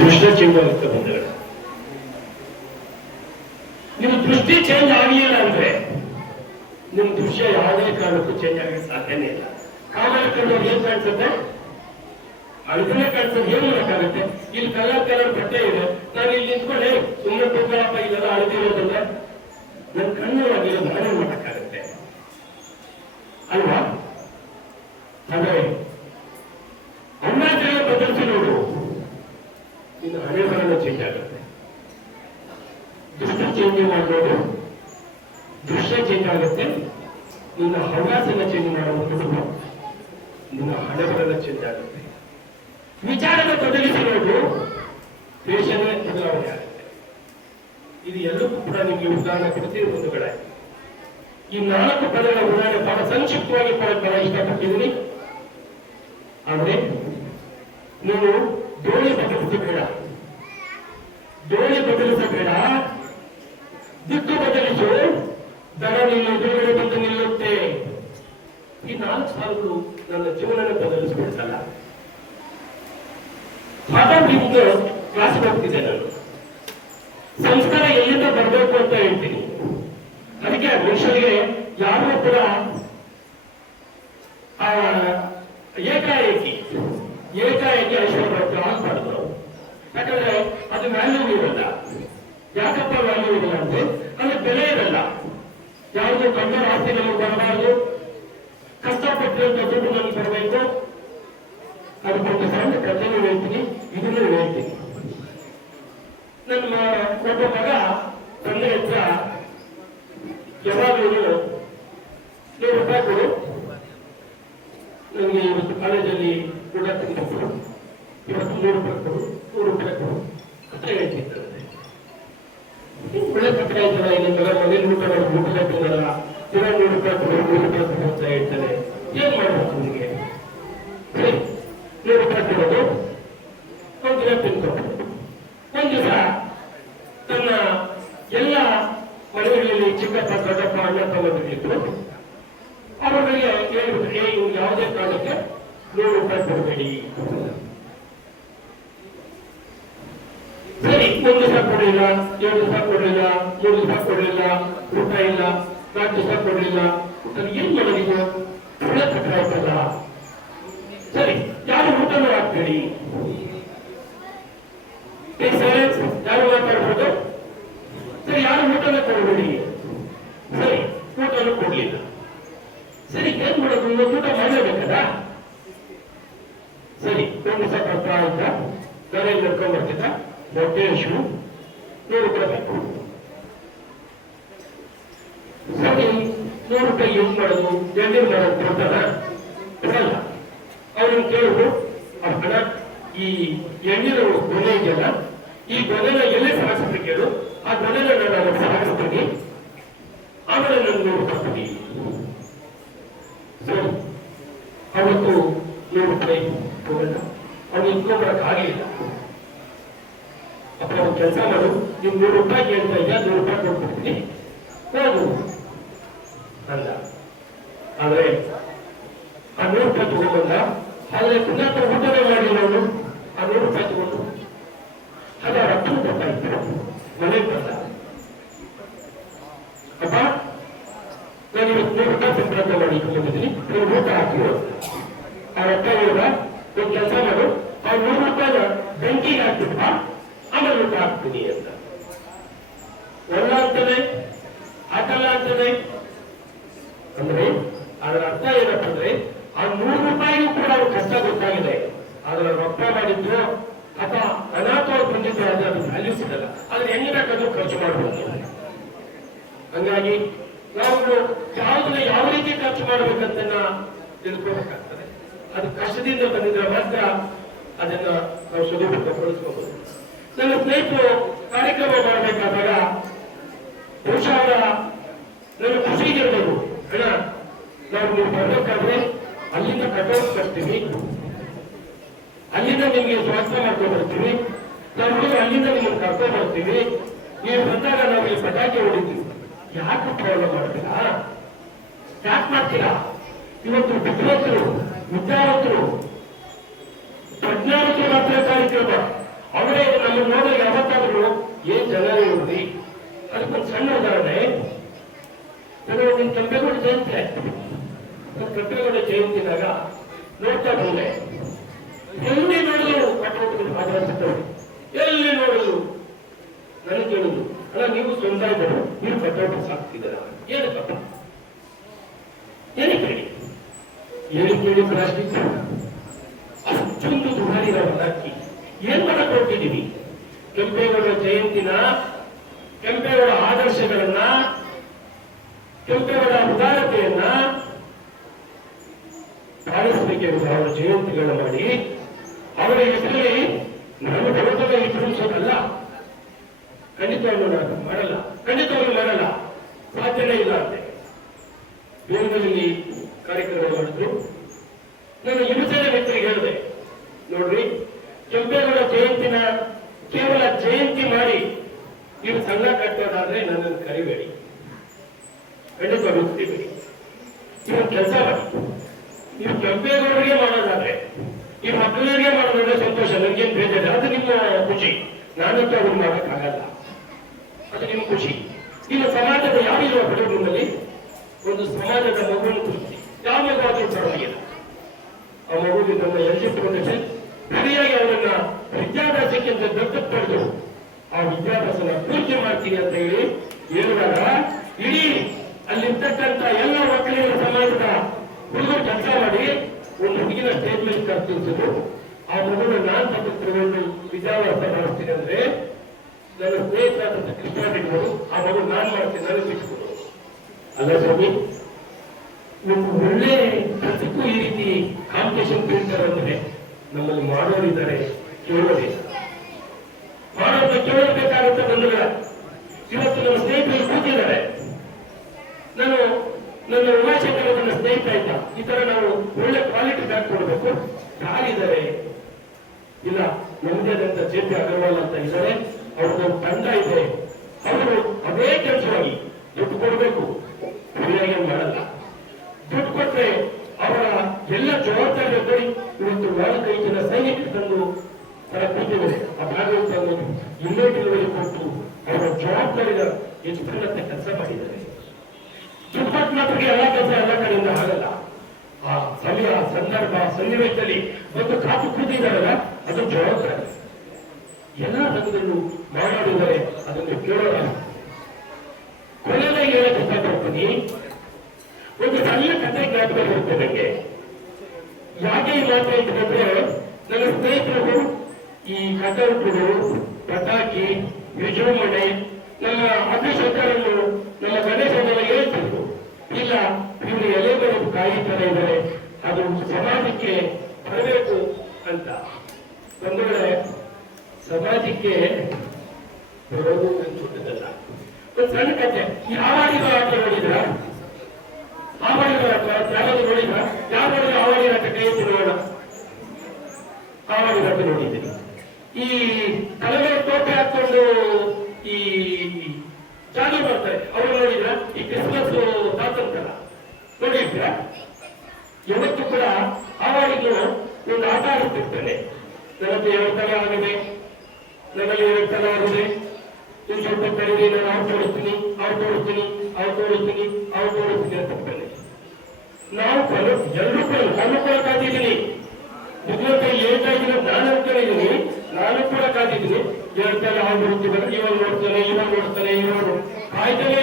ದೃಷ್ಟಿ ಚೇಂಜ್ ಆಗುತ್ತೆ ಬಂಧುಗಳು. ನಿಮ್ಮ ದೃಷ್ಟಿ ಚೇಂಜ್ ಆಗಿಲ್ಲ ಅಂದ್ರೆ ನಿಮ್ ದೃಶ್ಯ ಯಾವುದೇ ಕಾರಣಕ್ಕೂ ಚೇಂಜ್ ಆಗಕ್ಕೆ ಸಾಧ್ಯನೇ ಇಲ್ಲ. ಕಾಮನ್ ಕಣ್ಣವ್ರು ಏನ್ ಕಾಣಿಸುತ್ತೆ, ಇದನ್ನೇ ಕಾಣಿಸೋದು ಏನ್ ಮಾಡೋಕ್ಕಾಗುತ್ತೆ? ಇಲ್ಲಿ ಕಲರ್ ಬಟ್ಟೆ ಇದೆ, ನಾನು ಇಲ್ಲಿ ನಿಂತ್ಕೊಂಡೆ ಸುಮ್ಮನೆ ಕೂತ್ಕೊಳ್ಳಪ್ಪ ಇದೆಲ್ಲ ಅಳದಿರೋದಲ್ಲ, ನನ್ನ ಕಣ್ಣು ಆಗಿರೋದು ನಾನೇ ಮಾಡೋಕ್ಕಾಗುತ್ತೆ ಅಲ್ವಾ? ಆದ್ರೆ ಅರುಣಾಚಲ ಬದಲಿಸಿ ನೋಡು, ಇನ್ನು ಹಣೆ ಬರಲು ಚೇಂಜ್ ಆಗುತ್ತೆ. ದೃಷ್ಟಿ ಚೇಂಜ್ ಮಾಡೋದು, ದೃಶ್ಯ ಚೇಂಜ್ ಆಗುತ್ತೆ. ನಿನ್ನ ಹವ್ಯಾಸನ ಚೇಂಜ್ ಮಾಡೋದು, ನಿನ್ನ ಹಣೆ ಬರಲು ಚೇಂಜ್ ಆಗುತ್ತೆ. ವಿಚಾರದ ಬದಲಿಸಿರೋದು ದೇಶವೇ ಬದಲಾವಣೆ ಆಗುತ್ತೆ. ಇದು ಎಲ್ಲಕ್ಕೂ ಕೂಡ ನಿಮಗೆ ಉದಾಹರಣೆ ಕೊಡ್ತೀವಿ ಬಂಧುಗಳೇ. ಈ 4 ಪದಗಳ ಉದಾಹರಣೆ ಬಹಳ ಸಂಕ್ಷಿಪ್ತವಾಗಿ ಬಹಳ ಇಷ್ಟಪಟ್ಟಿದ್ದೀನಿ. ಆದ್ರೆ ನೀವು ದೋಣಿ ಬದಲಿಸಬೇಡ, ದಿಕ್ಕು ಬದಲಿಸು, ದರ ನಿನ್ನ ಎದುರುಗಡೆ ಬಂದು ನಿಲ್ಲುತ್ತೆ. ಈ 4 ಸಾಲುಗಳು ನನ್ನ ಜೀವನನ ಬದಲಿಸ್ಬಿಡ್ತಲ್ಲ. ನಿಮ್ಗೆ ಕ್ಲಾಸ್ಗೆ ಹೋಗ್ತಿದ್ದೆ ನಾನು. ಸಂಸ್ಕಾರ ಎಲ್ಲಿಂದ ಬರಬೇಕು ಅಂತ ಹೇಳ್ತೀನಿ. ಅದಕ್ಕೆ ಮನುಷ್ಯರಿಗೆ ಯಾರು ಕೂಡ ಏಕಾಏಕಿ ಐಶ್ವರ್ಯ ಆಗ್ಬಾರ್ದು. ಯಾಕಂದ್ರೆ ಅದು ವ್ಯಾಲ್ಯೂ ಇರಲ್ಲ. ಯಾಕಪ್ಪ ವ್ಯಾಲ್ಯೂ ಇರಲ್ಲ ಅಂದ್ರೆ ಅದಕ್ಕೆ ಬೆಲೆ ಇರಲ್ಲ. ಯಾವುದು ಕಣ್ಣರ ಆಸ್ತಿ ನಮಗೆ ಬರಬಾರ್ದು, ಕಷ್ಟಪಟ್ಟಿರುವಂತ ದುಡ್ಡು ನಮ್ಗೆ ಬರಬೇಕು. ಅದಕ್ಕೊಂದು ಸಣ್ಣ ಕಥೆನೂ ಹೇಳ್ತೀನಿ, ಇದನ್ನು ಹೇಳ್ತೀನಿ. ನನ್ನ ಒಬ್ಬ ಮಗ ತಂದೆ ಹತ್ರ ಯಾವಾಗಲೂ 100 ರೂಪಾಯಿ ಕೊಡು, ನನಗೆ ಇವತ್ತು ಕಾಲೇಜಲ್ಲಿ ಊಟ ತಿಂದು, ಇವತ್ತು 100 ರೂಪಾಯಿ ಕೊಡು, 100 ರೂಪಾಯಿ ಕೊಡು ಅಂತ ಹೇಳ್ತಿದ್ದಂತೆ. ಒಳ್ಳೆ ಪತ್ರ ಆಯ್ತಲ್ಲ, ಈ ಮಗ ಮನೇಲಿ ಊಟ ತಿನ್ನಲ್ಲ, ದಿನ 100 ರೂಪಾಯಿ ಕೊಡು, 100 ರೂಪಾಯಿ ಕೊಡು ಅಂತ ಹೇಳ್ತಾನೆ. ಏನ್ ಮಾಡ್ಬೇಕು ನಿಮಗೆ? 100 ರೂಪಾಯಿ ಕೊಡೋದು, ಒಂದಿನ ತಿನ್ಕೊಂಡು. ಒಂದ್ ದಿವಸ ತನ್ನ ಎಲ್ಲ ಮನೆಗಳಲ್ಲಿ ಚಿಕ್ಕಪ್ಪ ದೊಡ್ಡಪ್ಪ ಅಣ್ಣ ತಗೊಂಡಿದ್ರು. ಅವರಿಗೆ ಹೇಳ್ಬಿಟ್ರೆ ಇವ್ರು ಯಾವುದೇ ಕಾರಣಕ್ಕೆ 100 ರೂಪಾಯಿ ಕೊಡಬೇಡಿ. ಸರಿ, 1 ದಿವಸ ಕೊಡಲಿಲ್ಲ, 2 ದಿವಸ ಕೊಡಲಿಲ್ಲ, 3 ದಿವಸ ಕೊಡಲಿಲ್ಲ, ಊಟ ಇಲ್ಲ, 4 ದಿವಸ ಕೊಡಲಿಲ್ಲ. ಅದು ಏನ್ ಮಾಡೋದಿಲ್ಲ, ಒಳ್ಳೆ ಕಟ್ಟ ಆಯ್ತಲ್ಲ. ಸರಿ, ಯಾರು ಊಟನೂ ಹಾಕ್ಬೇಡಿ. ಯಾರು ಮಾತಾಡ್ಬೋದು? ಸರಿ, ಯಾರು ಊಟನ ಕೊಡಬೇಡಿ. ಸರಿ, ಊಟನೂ ಕೊಡ್ಲಿಲ್ಲ. ಸರಿ, ಏನ್ ಮಾಡೋದು? ಊಟ ಮಾಡಲೇಬೇಕಲ್ಲ. ಸರಿ, 1 ದಿವಸ ಬರ್ತಾ ಇದ್ದ, ಮನೆಯಲ್ಲಿ ನಡ್ಕೊಂಡ್ ಬರ್ತಿದ್ದ, ಹೊಟ್ಟೆ ಹಸು, 100 ರೂಪಾಯಿ ಬೇಕು. ಸರಿ, 100 ರೂಪಾಯಿ ಯೂಸ್ ಮಾಡೋದು, ಎಣ್ಣೆ ಮಾಡೋದು ಕೊಡ್ತಾನ? ಕೊಡಲ್ಲ. ಅವ್ರನ್ನ ಕೇಳಿದ್ರು, ಹಣ ಈ ಎಣ್ಣೆನ ಗೊನೆ ಇದೆಯಲ್ಲ, ಈ ಗೊನೆನ ಎಲ್ಲೇ ಸಾಗಿಸ್ತೀನಿ ಕೇಳು, ಆ ಗೊನೆನ ನಾನು ಸಾಗಿಸ್ತೀನಿ, ಆಮೇಲೆ ನಾನು 100 ರೂಪಾಯಿ ಕೊಡಿ. ಸರಿ, ಅವತ್ತು 100 ರೂಪಾಯಿ ತಗೊಂಡ. ಅವನು ಇಟ್ಕೊಂಡ್ಬರಕ್ ಆಗಲಿಲ್ಲ. ಅಪ್ಪ ಅವ್ರು ಕೆಲಸ ಮಾಡು, ನೀವು 100 ರೂಪಾಯಿ ಕೇಳ್ತಾ ಇದ್ದ, 100 ರೂಪಾಯಿ ಕೊಟ್ಬಿಡ್ತೀನಿ, ಹೋಗು ಅಂದ. ಆದ್ರೆ ಆ 100 ರೂಪಾಯಿ ತಗೊಂಡ್ಬಂದ. ಆದ್ರೆ ಪುನಃ ಊಟನೇ ಮಾಡಲಿಲ್ಲ ಅವನು. ಆ 100 ರೂಪಾಯಿ ತಗೊಂಡು ಅದ ರಕ್ತ ಗೊತ್ತಾಯ್ತು. ಮನೆಗೆ ಬಂದ, ಅಪ್ಪ ನಾನು ಇವತ್ತು 100 ರೂಪಾಯಿ ಸಂಪ್ರಾಂತ ಮಾಡಿ ಇಟ್ಕೊಂಡಿದ್ದೀನಿ, ನೀವು ಊಟ ಹಾಕಿರೋ. ಆ ರಕ್ತ ಹೇಳಿದ, ಒಂದು ಕೆಲಸ ಮಾಡು, ಆ 100 ರೂಪಾಯಿನ ಬೆಂಕಿಗೆ ಹಾಕ್ಬಿಟ್ಟ, ಆಮೇಲೆ ಊಟ ಹಾಕ್ತೀನಿ ಅಂತ. ಒಳ್ಳ ಅಂತಾನೆ, ಹಾಕಲ್ಲ ಅಂತಾನೆ. ಅಂದ್ರೆ ಅದರ ಅರ್ಥ ಏನಪ್ಪ ಅಂದ್ರೆ, ಆ 100 ರೂಪಾಯಿಗೂ ಕೂಡ ಅವ್ರ ಕಷ್ಟ ಗೊತ್ತಾಗಿದೆ. ಅದರ ರೊಕ್ಕ ಮಾಡಿದ್ರು ಅಥವಾ ಅನಾಥವ್ರು ಬಂದಿದ್ರು, ಅದು ವ್ಯಾಲ್ಯೂ ಸಿಗಲ್ಲ. ಆದ್ರೆ ಹೆಂಗ್ ಬೇಕಾದ್ರೂ ಖರ್ಚು ಮಾಡಬಹುದು. ಹಂಗಾಗಿ ನಾವು ಯಾವುದನ್ನ ಯಾವ ರೀತಿ ಖರ್ಚು ಮಾಡಬೇಕಂತ ತಿಳ್ಕೋಬೇಕಾಗ್ತದೆ. ಅದು ಕಷ್ಟದಿಂದ ಬಂದಿದ್ರೆ ಮಾತ್ರ ಅದನ್ನ ನಾವು ಸದುಪಯೋಗಪಡಿಸ್ಕೋಬಹುದು. ನನ್ನ ಸ್ನೇಹಿತರು ಕಾರ್ಯಕ್ರಮ ಮಾಡಬೇಕಾದಾಗ ಬಹುಶಃ ನನ್ನ ಖುಷಿಗಿರ್ಬೋದು, ಅಣ್ಣ ನಾವು ನೀವು ಬರ್ಬೇಕಾದ್ರೆ ಅಲ್ಲಿಂದ ಕಟೌಟ್ ಬರ್ತೀವಿ, ಅಲ್ಲಿಂದ ನಿಮ್ಗೆ ಸ್ವಾಗತ ಮಾಡ್ಕೊಂಡು ಬರ್ತೀವಿ, ನಾವು ಅಲ್ಲಿಂದ ನಿಮ್ಮನ್ನು ಕರ್ಕೊಂಡು ಬರ್ತೀವಿ, ನೀವು ಬಂದಾಗ ನಾವು ಇಲ್ಲಿ ಪಟಾಕಿ ಹೊಡಿತೀವಿ. ಯಾಕೆ ಪ್ರಾಬ್ಲಮ್ ಮಾಡ್ತೀರಾ? ಯಾಕೆ ಮಾಡ್ತೀರಾ? ಇವತ್ತು ವಿದ್ವಾಂಸರು, ವಿದ್ಯಾವಂತರು, ಪ್ರಜ್ಞಾವಂತರು ಮಾತ್ರ ಕಾರ್ಯಕ್ರಮ, ಅವರೇ ಅದನ್ನ ನೋಡಿದ್ರೆ ಯಾವತ್ತಾದ್ರೂ ಏನ್ ಜನ ನೋಡಿ. ಅದಕ್ಕೊಂದು ಸಣ್ಣ ಉದಾಹರಣೆ, ಒಂದು ಕೆಂಪೇಗೌಡ ಜಯಂತಿ ಆಯ್ತು. ಕೆಂಪೇಗೌಡ ಜಯಂತಿನಾಗ ನೋಡ್ತಾ ಬಂದೆ, ಎಲ್ಲಿ ನೋಡಿದ್ರು ಕಟ್ಟೋದು ಆಚರಿಸಿದ್ದವರು, ಎಲ್ಲಿ ನೋಡಿದ್ರು ನನಗೆ ಕೇಳುದು, ಅಲ್ಲ ನೀವು ಸ್ವಂತ ಇದ್ದರು, ನೀವು ಕಟ್ಟೋಟ ಸಾಕ್ತಿದ್ದೀರ, ಏನಕ್ಕಪ್ಪ ಏನಕ್ಕೆ ಹೇಳಿ, ಏನು ಕೇಳಿ ಪ್ಲಾಸ್ಟಿಕ್ ಅಷ್ಟೊಂದು ದುಬಾರಿ ನಾವು ಹಾಕಿ ಏನ್ ಮಾಡಕ್ ಹೋಗ್ತಿದ್ದೀವಿ? ಕೆಂಪೇಗೌಡ ಜಯಂತಿನ, ಕೆಂಪೇಗೌಡ ಆದರ್ಶಗಳನ್ನ, ಕೆಂಪೇಗೌಡ ಉದಾರತೆಯನ್ನ ಪಾಲಿಸಬೇಕೆಂಬ ಅವರ ಜಯಂತಿಗಳನ್ನ ಮಾಡಿ ಅವರ ಹೆಸರಲ್ಲಿ ನಾನು ಬಡತನ ವಿಜೃಂಭಿಸೋದಲ್ಲ. ಖಂಡಿತವಾಗ್ಲೂ ನಾನು ಮಾಡಲ್ಲ, ಖಂಡಿತವಾಗ್ಲೂ ಮಾಡಲ್ಲ, ಸಾಧ್ಯನೇ ಇಲ್ಲ ಅಂತೆ. ಬೇರೆಗಳಲ್ಲಿ ಕಾರ್ಯಕ್ರಮ ಮಾಡಿದ್ರು. ನಾನು ಯುವಜನ ಮಿತ್ರರಿಗೆ ಹೇಳಿದೆ, ನೋಡ್ರಿ ಕೆಂಪೇಗೌಡ ಜಯಂತಿನ ಕೇವಲ ಜಯಂತಿ ಮಾಡಿ ನೀವು ಸಂಘ ಕಟ್ಟೋದಾದ್ರೆ ನನ್ನನ್ನು ಕರಿಬೇಡಿ, ಖಂಡಿತ ಗೊತ್ತಿಬೇಡಿ. ನೀವು ಕೆಲಸ ಮಾಡಿ, ನೀವು ಕೆಂಪೇಗೌಡರಿಗೆ ಮಾಡೋದಾದ್ರೆ, ಈ ಮಕ್ಕಳಿಗೆ ಮಾಡೋದಾದ್ರೆ ಸಂತೋಷ, ನನಗೇನು ಬೇಜಾರ, ಅದು ನಿಮ್ಮ ಖುಷಿ. ನಾನಂತೂ ಅವ್ರು ಮಾಡೋಕ್ಕಾಗಲ್ಲ, ಅದು ನಿಮ್ಮ ಖುಷಿ. ಈಗ ಸಮಾಜದ ಯಾವಿರುವ ಬಡವರಲ್ಲಿ ಒಂದು ಸಮಾಜದ ಮಗುವನ್ನು ಕುರಿತು ಯಾವ ಮಗು ಆದರೂ ಪರವಾಗಿಲ್ಲ, ಆ ಮಗುವಿಗೆ ನನ್ನ ಎಲ್ಲಿಟ್ಟುಕೊಂಡರೆ ಸರಿಯಾಗಿ ಅವರನ್ನ ವಿದ್ಯಾಭ್ಯಾಸಕ್ಕೆ ಅಂತ ದತ್ತು ಪಡೆದು ಆ ವಿದ್ಯಾಭ್ಯಾಸನ ಪೂರ್ತಿ ಮಾಡ್ತೀನಿ ಅಂತ ಹೇಳುವಾಗ ಇಡೀ ಅಲ್ಲಿರ್ತಕ್ಕಂಥ ಎಲ್ಲ ಒಕ್ಕಲಿಗರ ಸಮಾಜದ ಹುಡುಗರು ಕೆಲಸ ಮಾಡಿ ಒಂದು ಹುಡುಗಿನ ಸ್ಟೇಜ್ ಮೇಲೆ ಕರ್ತಿಸಿದ್ರು. ಆ ಮಗುನ ನಾನ್ ತಗೊಂಡು ವಿದ್ಯಾಭ್ಯಾಸ ಮಾಡಿಸ್ತೀನಿ ಅಂದ್ರೆ ನನ್ನ ಸ್ನೇಹಿತರಾದಂಥ ಕೃಷ್ಣ ಬಿಟ್ಬೋದು, ಆ ಮಗು ನಾನ್ ಮಾಡ್ತೀನಿ, ನನಗೆ ಬಿಟ್ಬೋದು. ಅಲ್ಲ ಸ್ವಾಮಿ, ಒಂದು ಒಳ್ಳೆ ಕೆಲಸಕ್ಕೂ ಈ ರೀತಿ ಕಾಂಪಿಟೇಷನ್ ಬೀಳ್ತಾರೆ ಅಂದ್ರೆ ನಮ್ಮಲ್ಲಿ ಮಾಡೋರಿದ್ದಾರೆ, ಕೇಳೋದಿಲ್ಲ. ಮಾಡೋದನ್ನ ಕೇಳಬೇಕಾಗುತ್ತೆ ಬಂಧುಗಳ. ಇವತ್ತು ನಮ್ಮ ಸ್ನೇಹಿತರು ಕೂತಿದ್ದಾರೆ, ನನ್ನ ಉಮಾಶಂಕರ ನನ್ನ ಸ್ನೇಹಿತ ಇದ್ದ, ಈ ತರ ನಾವು ಒಳ್ಳೆ ಕ್ವಾಲಿಟಿ ಬ್ಯಾಗ್ ಕೊಡಬೇಕು, ಯಾರಿದ್ದಾರೆ? ಇಲ್ಲ, ನಮ್ಮದೇ ಆದಂತ ಜೆ.ಪಿ. ಅಗರ್ವಾಲ್ ಅಂತ ಇದ್ದಾರೆ, ಅವ್ರದ್ದು ತಂಡ ಇದೆ, ಅವರು ಅದೇ ಕೆಲಸವಾಗಿ ದುಡ್ಡು ಕೊಡಬೇಕು, ಸರಿಯಾಗಿ ಮಾಡಲ್ಲ. ದುಡ್ಡು ಕೊಟ್ಟರೆ ಅವರ ಎಲ್ಲ ಜವಾಬ್ದಾರಿ ಕೊಡಿ. ಇವತ್ತು 4-5 ಜನ ಸೈನಿಕರು ತಂದು ತರ ಕೂತಿದ್ದಾರೆ, ಆ ಭಾಗವನ್ನು ತಂದು ಇನ್ವೇಟಿವ್ ಕೊಟ್ಟು ಅವರ ಜವಾಬ್ದಾರಿನ ಹೆಚ್ಚಿನಂತ ಕೆಲಸ ಮಾಡಿದ್ದಾರೆ. ದುಡ್ಡು ಕೊಟ್ಟು ಮಾತ್ರ ಎಲ್ಲ ಕೆಲಸ ಎಲ್ಲ ಕಡೆಯಿಂದ ಆಗಲ್ಲ. ಆ ಸಮಯ, ಸಂದರ್ಭ, ಸನ್ನಿವೇಶದಲ್ಲಿ ಒಂದು ಕಾಪು ಕೂತಿದ್ದಾರಲ್ಲ, ಅದು ಜವಾಬ್ದಾರಿ. ಎಲ್ಲ ರಂಗದಲ್ಲೂ ಮಾತಾಡಿದರೆ ಅದನ್ನು ಕೇಳೋಣ. ಕೊನೆಗೆ ಹೇಳಕ್ಕೆ ಇಷ್ಟಪಡ್ತೀನಿ, ಒಂದು ಸಣ್ಣ ಕಥೆ ಜ್ಞಾಪಕ ಬರುತ್ತೆ ನನಗೆ. ಯಾಕೆ ಈ ಮಾತು ಹೇಳ್ತಿದ್ರೆ, ನನ್ನ ಸ್ನೇಹಿತರು ಈ ಕಟೌಟ್ಗಳು, ಪಟಾಕಿ, ವಿಜೃಂಭಣೆ, ನಮ್ಮ ಅಗ್ನಿಶಂಕರನ್ನು, ನಮ್ಮ ಗಣೇಶನೆಲ್ಲ ಹೇಳ್ತಿದ್ರು. ಇಲ್ಲ, ಇವರು ಎಲೆಗಳು ಕಾಯಿ ತರ ಇದ್ದಾರೆ, ಅದು ಸಮಾಜಕ್ಕೆ ಬರಬೇಕು ಅಂತ. ಒಂದು ವೇಳೆ ಸಮಾಜಕ್ಕೆ ಬರೋದು ದೊಡ್ಡದಲ್ಲ. ಒಂದು ಸಣ್ಣ ಕಥೆ, ಈ ಆವಾಡಿಗ ಆಟ ನೋಡಿದ್ರ? ಆವಾಡಿಗ ಆಟ ಯಾರಾದ್ರೂ ನೋಡಿದ್ರ? ಯಾವ ಆವಾಡಿಗ ಆಟ ಕೈ ಎತ್ತಿ ನೋಡೋಣ. ಆವಾಡಿಗ ಆಟ ನೋಡಿದ್ದೀನಿ. ಈ ತಲೆಗೆ ಟೋಪಿ ಹಾಕೊಂಡು ಈ ಚಾಲು ಮಾಡ್ತಾರೆ, ಅವರು ನೋಡಿದ್ರ? ಈ ಕ್ರಿಸ್ಮಸ್ ತಾತಂತರ ನೋಡಿದ್ರ? ಯಾವತ್ತೂ ಕೂಡ ಆವಾಡಿಗೂ ಒಂದು ಆಟ ಆಡುತ್ತಿರ್ತೇನೆ. ನನ್ನದು 2 ತಲೆ ಆಗಿದೆ, ನನ್ನಲ್ಲಿ 2 ತಲೆ ಆಗಿದೆ, ನೀವು ಸ್ವಲ್ಪ ಕರೀರಿ, ನಾನು ಅವ್ರು ತೋರಿಸ್ತೀನಿ, ಅವ್ರು ತೋರಿಸ್ತೀನಿ, ಅವ್ರು ತೋರಿಸ್ತೀನಿ, ಅವ್ರು ತೋರಿಸ್ತೀನಿ ಅಂತ ಹೇಳ್ತೇನೆ. ನಾವು ಎಲ್ಲರೂ ಕೂಡ ನಾನು ಕೂಡ ಕಾದಿದ್ದೀನಿ, ಮುಖ್ಯಮಂತ್ರಿ ಹೇಳ್ತಾ ಇದ್ದೀನಿ, ನಾನು ಅನ್ಕೊಂಡಿದ್ದೀನಿ, ನಾನು ಕೂಡ ಕಾದಿದ್ದೀನಿ. 2 ತಲೆ ಅವ್ರು ನೋಡ್ತಿದ್ದಾರೆ, ಇವಾಗ ನೋಡ್ತಾನೆ, ಇವಾಗ ನೋಡ್ತಾನೆ, ಇವಾಗ ಕಾಯ್ತಾನೆ